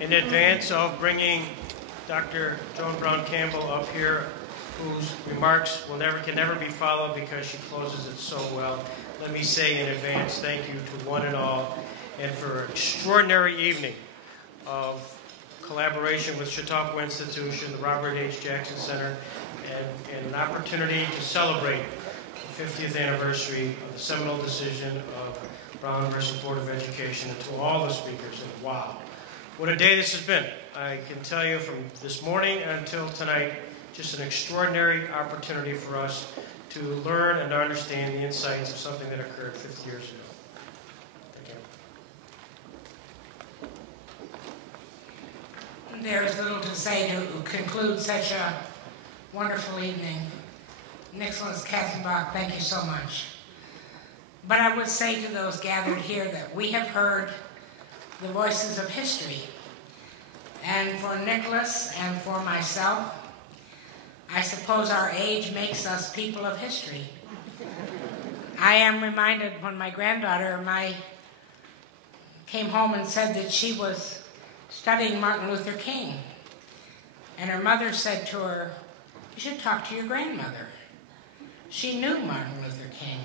In advance of bringing Dr. Joan Brown Campbell up here, whose remarks can never be followed because she closes it so well, let me say in advance thank you to one and all, and for an extraordinary evening of collaboration with Chautauqua Institution, the Robert H. Jackson Center, and an opportunity to celebrate the 50th anniversary of the seminal decision of Brown versus Board of Education, and to all the speakers. And wow, what a day this has been. I can tell you from this morning until tonight, just an extraordinary opportunity for us to learn and understand the insights of something that occurred 50 years ago. Thank you. There's little to say to conclude such a wonderful evening. Nicholas Katzenbach, thank you so much. But I would say to those gathered here that we have heard the voices of history. And for Nicholas and for myself, I suppose our age makes us people of history. I am reminded when my granddaughter came home and said that she was studying Martin Luther King. And her mother said to her, "You should talk to your grandmother. She knew Martin Luther King."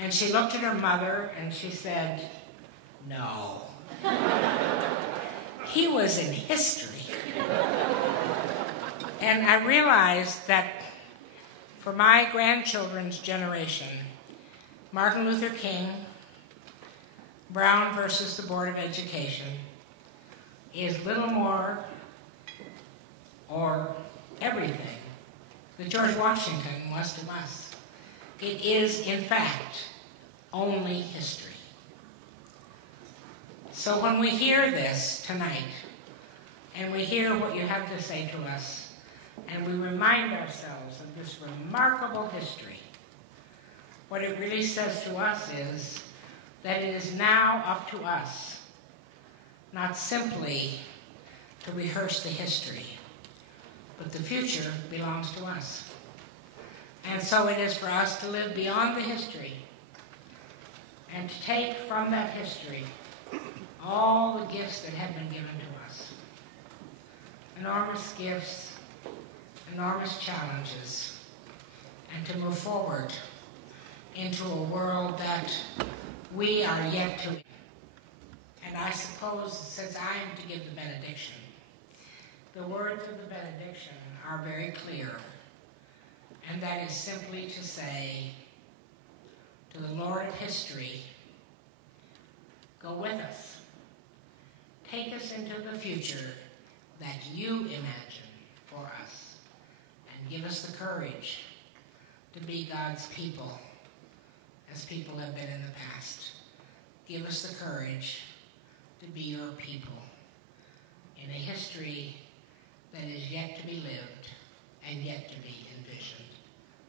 And she looked at her mother and she said, "No. He was in history." And I realized that for my grandchildren's generation, Martin Luther King, Brown versus the Board of Education, is little more or everything that George Washington was to us. It is, in fact, only history. So when we hear this tonight, and we hear what you have to say to us, and we remind ourselves of this remarkable history, what it really says to us is that it is now up to us, not simply to rehearse the history, but the future belongs to us. And so it is for us to live beyond the history and to take from that history all the gifts that have been given to us. Enormous gifts, enormous challenges, and to move forward into a world that we are yet to. And I suppose, since I am to give the benediction, the words of the benediction are very clear, and that is simply to say to the Lord of history, go with us. Take us into the future that you imagine for us, and give us the courage to be God's people as people have been in the past. Give us the courage to be your people in a history that is yet to be lived and yet to be envisioned.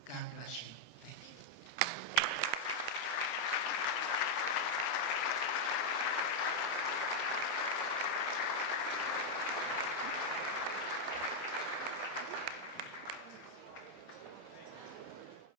God bless you.